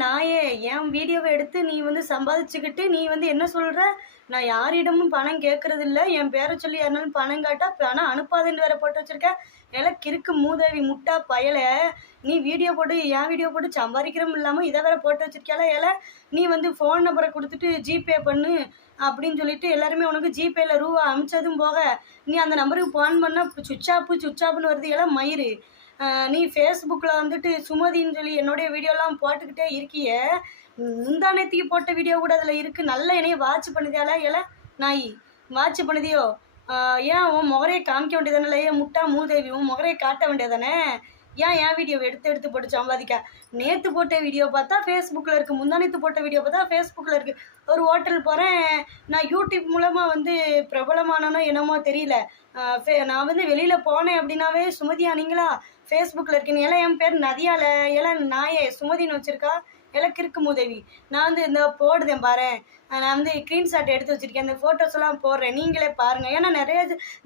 நாயே, என் வீடியோவை எடுத்து நீ வந்து சம்பாதிச்சுக்கிட்டு நீ வந்து என்ன சொல்கிற? நான் யாரிடமும் பணம் கேட்குறதில்ல, என் பேரை சொல்லி யாருனாலும் பணம் கேட்டா பணம் அனுப்பாதுன்னு வேற போட்டு வச்சுருக்க. எல்லாம் கிறுக்கு மூதேவி முட்டா பயலை, நீ வீடியோ போட்டு என் வீடியோ போட்டு சம்பாதிக்கிறதும் இல்லாமல் இதை வேற போட்டு வச்சுருக்கியால. ஏல நீ வந்து ஃபோன் நம்பரை கொடுத்துட்டு ஜிபே பண்ணு அப்படின்னு சொல்லிட்டு எல்லாருமே உனக்கு ஜிபேயில் ரூபா அனுப்பிச்சதும் போக நீ அந்த நம்பருக்கு ஃபோன் பண்ணால் சுச்சாப்புன்னு வருது. எல்லாம் மயிறு. நீ ஃபேஸ்புக்கில் வந்துட்டு சுமதின்னு சொல்லி என்னுடைய வீடியோலாம் போட்டுக்கிட்டே இருக்கிய. முந்தானத்துக்கு போட்ட வீடியோ கூட அதில் இருக்குது. நல்ல என்னைய வாட்ச் பண்ணுதியால. ஏல நாய் வாட்ச் பண்ணுதியோ? ஏன் உன் முகரையை காமிக்க வேண்டியதானே? ஏன் முட்டா மூதேவி, உன் முகரையை காட்ட வேண்டியதானே? ஏன் என் வீடியோவை எடுத்து போட்டு சம்பாதிக்க? நேற்று போட்ட வீடியோ பார்த்தா ஃபேஸ்புக்கில் இருக்குது, முந்தானத்து போட்ட வீடியோ பார்த்தா ஃபேஸ்புக்கில் இருக்குது. ஒரு ஹோட்டல் போகிறேன், நான் யூடியூப் மூலமாக வந்து பிரபலமானனோ என்னமோ தெரியல. நான் வந்து வெளியில் போனேன் அப்படின்னாவே சுமதியா நீங்களா ஃபேஸ்புக்கில் இருக்கீங்க. எல்லாம் என் பேர் நதியால. எல்லாம் நாயே சுமதின்னு வச்சுருக்கா. எல்லாம் கிறுக்கு மூதேவி. நான் வந்து இந்த போடுதேன் பாரு, நான் வந்து ஸ்க்ரீன்ஷாட் எடுத்து வச்சுருக்கேன், அந்த ஃபோட்டோஸ் எல்லாம் போடுறேன், நீங்களே பாருங்கள். ஏன்னா நிறைய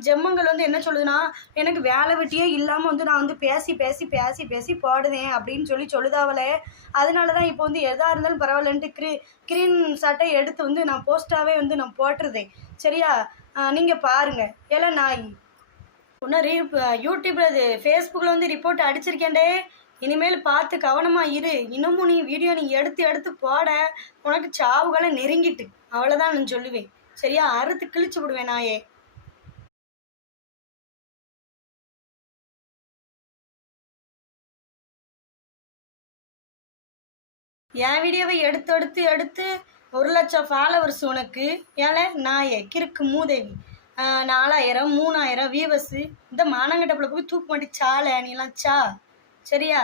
ஜெம்மங்கள் வந்து என்ன சொல்லுதுன்னா, எனக்கு வேலை வெட்டியே இல்லாமல் வந்து நான் வந்து பேசி போடுதேன் அப்படின்னு சொல்லுதாவலே. அதனால தான் இப்போ வந்து எதாக இருந்தாலும் பரவாயில்லன்ட்டு ஸ்க்ரீன்ஷாட்டை எடுத்து வந்து நான் போஸ்ட்டாகவே வந்து நான் போட்டுருதேன். சரியா? நீங்கள் பாருங்கள். எல்லாம் நாய் இன்னும் யூடியூப்பில் அது ஃபேஸ்புக்கில் வந்து ரிப்போர்ட் அடிச்சிருக்கேன்டே. இனிமேல் பார்த்து கவனமாக இரு. இன்னமும் நீ வீடியோ நீ எடுத்து போட உனக்கு சாவுகளை நெருங்கிட்டு அவ்வளோதான் நான் சொல்லுவேன். சரியா? அறுத்து கிழிச்சு விடுவேன் நாயே. என் வீடியோவை எடுத்து 1,00,000 ஃபாலோவர்ஸ் உனக்கு. ஏல நாயே கிறுக்கு மூதேவி. 4,000 3,000 வியூவர்ஸு. இந்த மானங்கட்டப்பில் போய் தூக்கு மாட்டி சாலை நீலாம் சா. சரியா?